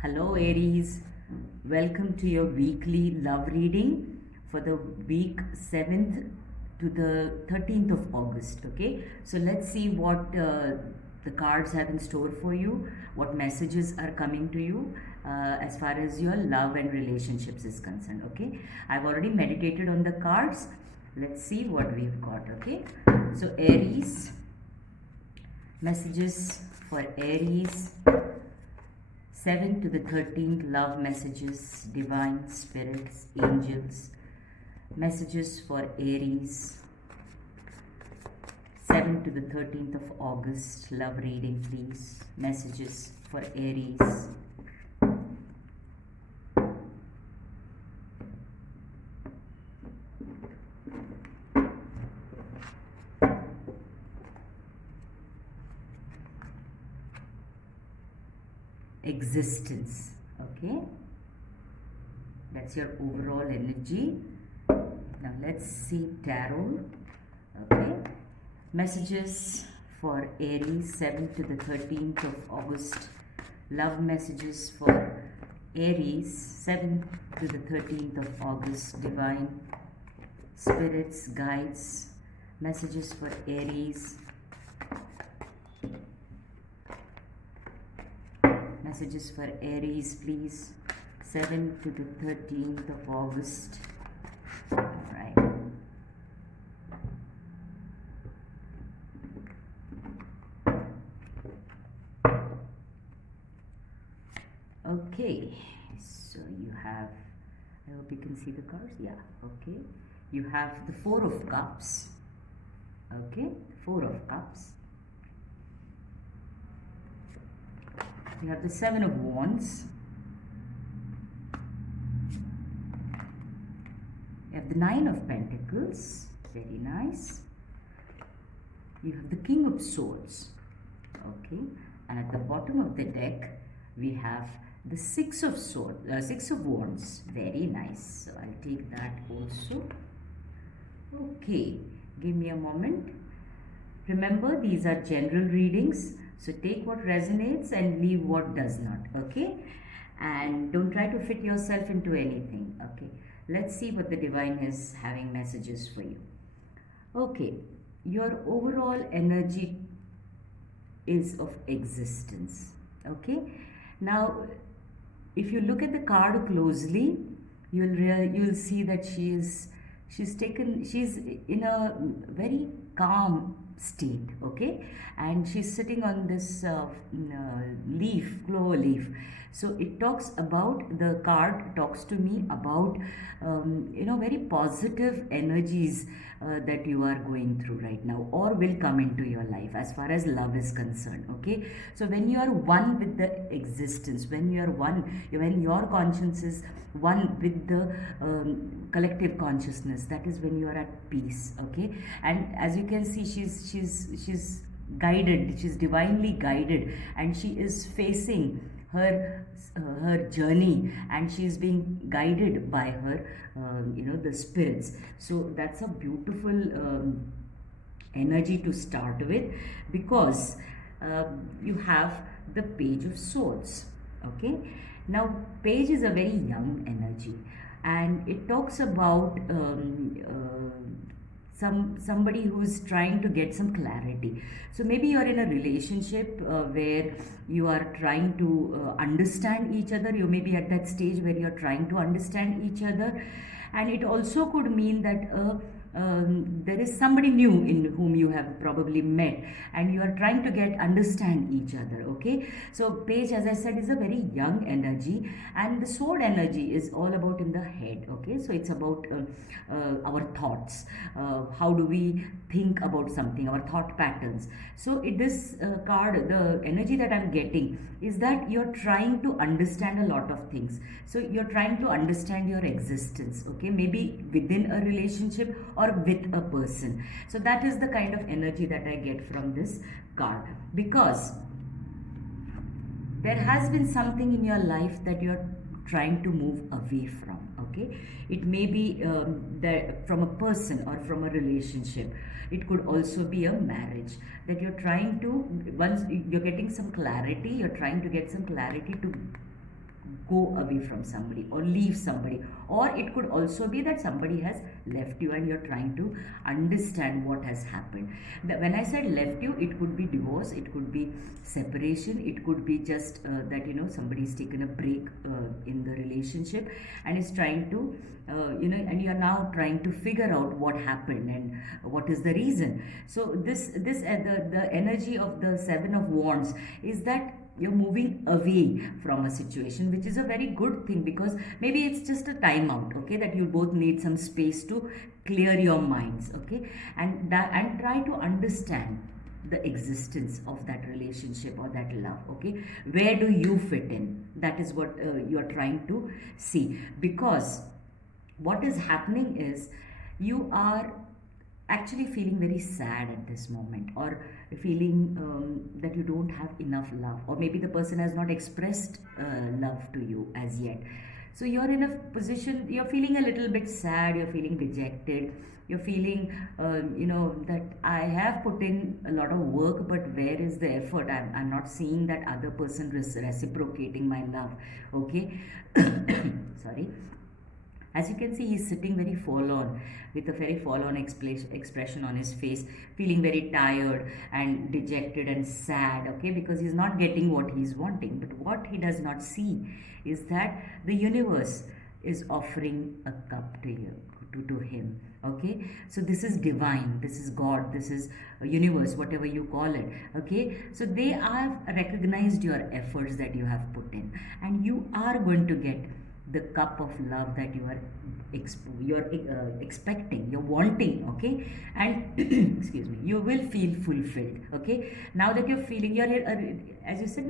Hello, Aries. Welcome to your weekly love reading for the week 7th to the 13th of August. Okay, so let's see what the cards have in store for you, what messages are coming to you as far as your love and relationships is concerned. Okay, I've already meditated on the cards. Let's see what we've got. Okay, so Aries, messages for Aries 7 to the 13th, love messages, divine spirits, angels, messages for Aries, 7 to the 13th of August, love reading please, messages for Aries. Existence, okay, that's your overall energy. Now let's see tarot. Okay, messages for Aries 7th to the 13th of August, love messages for Aries 7th to the 13th of August, divine spirits, guides, messages for Aries. Messages for Aries, please. 7th to the 13th of August. Alright. Okay. So you have, I hope you can see the cards. Yeah. Okay. You have the Four of Cups. Okay. Four of Cups. You have the Seven of Wands. You have the Nine of Pentacles. Very nice. You have the King of Swords. Okay. And at the bottom of the deck, we have the Six of Swords, Six of Wands. Very nice. So I'll take that also. Okay. Give me a moment. Remember, these are general readings. So take what resonates and leave what does not, okay? And don't try to fit yourself into anything, okay? Let's see what the divine is having messages for you. Okay, your overall energy is of existence, okay? Now, if you look at the card closely, you'll see that she's in a very calm state, okay, and she's sitting on this clover leaf. So it talks about, the card talks to me about very positive energies that you are going through right now or will come into your life as far as love is concerned, okay? So when you are one with the existence, when you are one, when your conscience is one with the collective consciousness, that is when you are at peace, okay? And as you can see, she's guided, she's divinely guided, and she is facing her journey, and she is being guided by her the spirits. So that's a beautiful energy to start with, because you have the Page of Swords, okay? Now Page is a very young energy, and it talks about somebody who's trying to get some clarity. So maybe you're in a relationship where you are trying to understand each other. You may be at that stage where you're trying to understand each other, and it also could mean that there is somebody new in whom you have probably met, and you are trying to understand each other, okay? So Page, as I said, is a very young energy, and the sword energy is all about in the head, okay? So it's about our thoughts, how do we think about something, our thought patterns. So this card, the energy that I'm getting is that you're trying to understand a lot of things. So you're trying to understand your existence, okay? Maybe within a relationship or with a person. So that is the kind of energy that I get from this card, because there has been something in your life that you're trying to move away from, okay? It may be from a person or from a relationship. It could also be a marriage that you're trying to, once you're getting some clarity, you're trying to get some clarity to go away from somebody or leave somebody, or it could also be that somebody has left you and you're trying to understand what has happened. When I said left you, it could be divorce, it could be separation, it could be just that somebody's taken a break in the relationship and is trying to and you're now trying to figure out what happened and what is the reason. So the energy of the Seven of Wands is that you're moving away from a situation, which is a very good thing, because maybe it's just a timeout, okay, that you both need some space to clear your minds, okay, and try to understand the existence of that relationship or that love, okay. Where do you fit in? That is what you are trying to see, because what is happening is you are actually feeling very sad at this moment, or feeling that you don't have enough love, or maybe the person has not expressed love to you as yet. So you're in a position, you're feeling a little bit sad, you're feeling dejected, you're feeling that I have put in a lot of work, but where is the effort? I'm not seeing that other person reciprocating my love, okay. Sorry. As you can see, he's sitting very forlorn, with a very forlorn expression on his face, feeling very tired and dejected and sad, okay, because he's not getting what he's wanting. But what he does not see is that the universe is offering a cup to you, to him, okay. So this is divine, this is God, this is a universe, whatever you call it, okay. So they have recognized your efforts that you have put in, and you are going to get the cup of love that you're expecting, you're wanting, okay. And excuse me, you will feel fulfilled, okay. Now that you're feeling, as you said,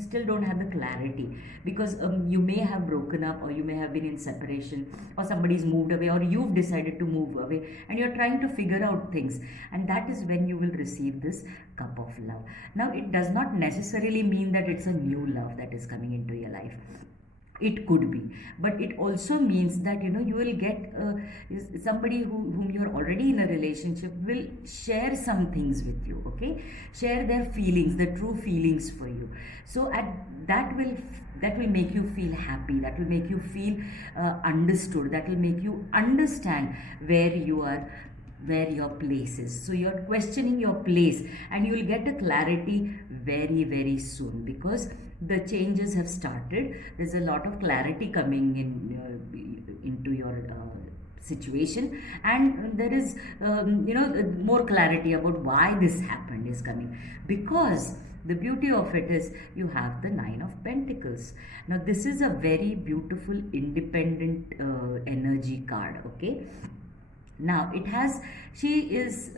still don't have the clarity, because you may have broken up, or you may have been in separation, or somebody's moved away, or you've decided to move away, and you're trying to figure out things, and that is when you will receive this cup of love. Now, it does not necessarily mean that it's a new love that is coming into your life. It could be, but it also means that you will get somebody whom you're already in a relationship will share some things with you, okay, share their feelings, the true feelings for you. So that will make you feel happy, that will make you feel understood, that will make you understand where you are, where your place is. So you're questioning your place, and you will get a clarity very, very soon, because the changes have started. There's a lot of clarity coming into your situation, and there is more clarity about why this happened is coming, because the beauty of it is you have the Nine of Pentacles. Now this is a very beautiful independent energy card, okay. Now she is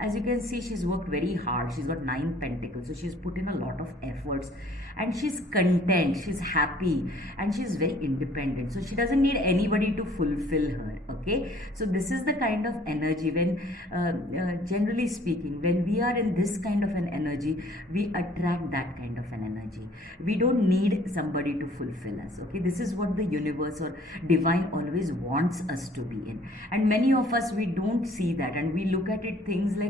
as you can see, she's worked very hard. She's got 9 pentacles, so she's put in a lot of efforts, and she's content, she's happy, and she's very independent, so she doesn't need anybody to fulfill her, okay. So this is the kind of energy when generally speaking, when we are in this kind of an energy, we attract that kind of an energy. We don't need somebody to fulfill us, okay. This is what the universe or divine always wants us to be in, and many of us, we don't see that, and we look at it things like,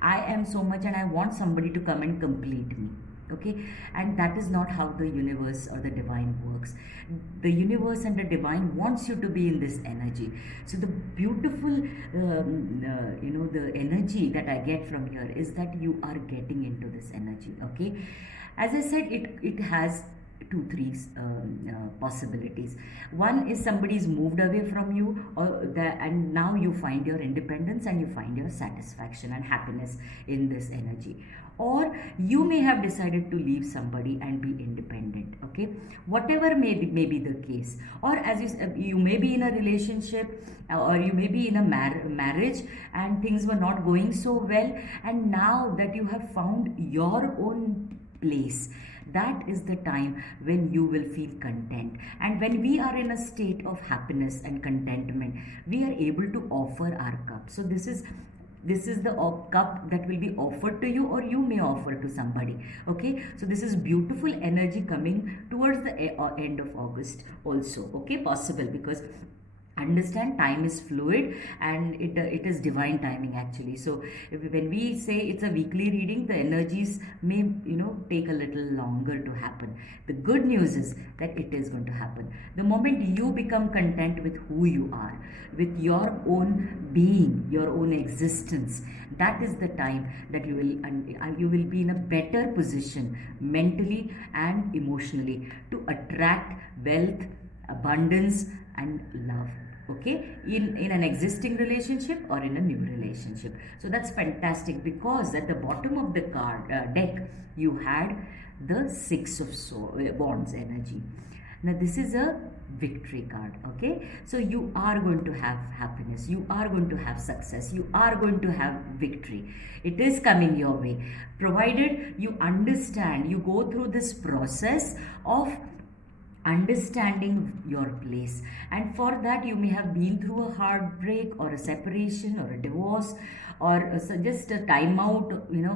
I am so much and I want somebody to come and complete me, okay. And that is not how the universe or the divine works. The universe and the divine wants you to be in this energy. So the beautiful the energy that I get from here is that you are getting into this energy, okay. As I said, it has three possibilities. One is somebody's moved away from you, and now you find your independence and you find your satisfaction and happiness in this energy. Or you may have decided to leave somebody and be independent, okay. Whatever may be the case. Or as you may be in a relationship, or you may be in a marriage, and things were not going so well, and now that you have found your own place, that is the time when you will feel content. And when we are in a state of happiness and contentment, we are able to offer our cup. So this is the cup that will be offered to you, or you may offer to somebody, okay. So this is beautiful energy coming towards the end of August also, okay, possible, because understand time is fluid, and it is divine timing actually. So when we say it's a weekly reading, the energies may take a little longer to happen. The good news is that it is going to happen the moment you become content with who you are, with your own being, your own existence. That is the time that you will be in a better position mentally and emotionally to attract wealth, abundance, and love. Okay, in an existing relationship or in a new relationship. So that's fantastic, because at the bottom of the card deck you had the six of wands energy. Now this is a victory card. Okay, so you are going to have happiness, you are going to have success, you are going to have victory. It is coming your way, provided you understand, you go through this process of understanding your place. And for that you may have been through a heartbreak or a separation or a divorce or just a timeout,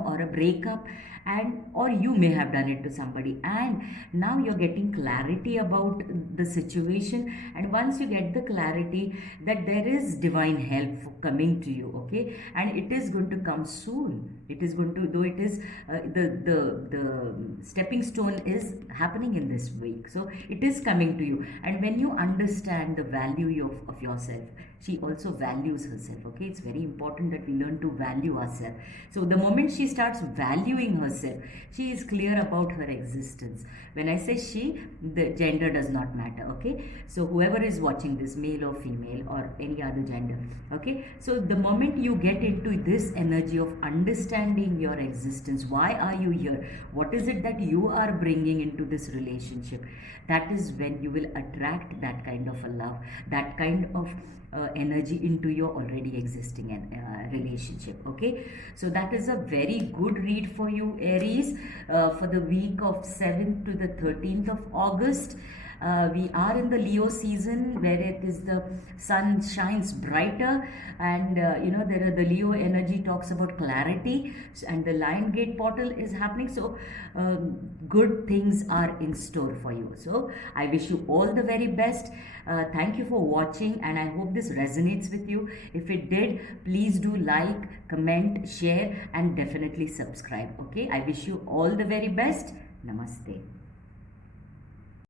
or a breakup, and or you may have done it to somebody, and now you're getting clarity about the situation. And once you get the clarity that there is divine help coming to you, okay, and it is going to come soon, it is going to, though it is the stepping stone is happening in this week, so it is coming to you. And when you understand the value of yourself, she also values herself. Okay, it's very important that we learn to value ourselves. So the moment she starts valuing herself, she is clear about her existence. When I say she, the gender does not matter. Okay, so whoever is watching this, male or female or any other gender, okay, so the moment you get into this energy of understanding your existence, why are you here, what is it that you are bringing into this relationship, that is when you will attract that kind of a love, that kind of energy into your already existing relationship. Okay, so that is a very good read for you, Aries, for the week of 7th to the 13th of August. We are in the Leo season where it is the sun shines brighter, and there are the Leo energy talks about clarity, and the Lion Gate portal is happening. So good things are in store for you. So I wish you all the very best. Thank you for watching, and I hope this resonates with you. If it did, please do like, comment, share, and definitely subscribe. Okay, I wish you all the very best. Namaste.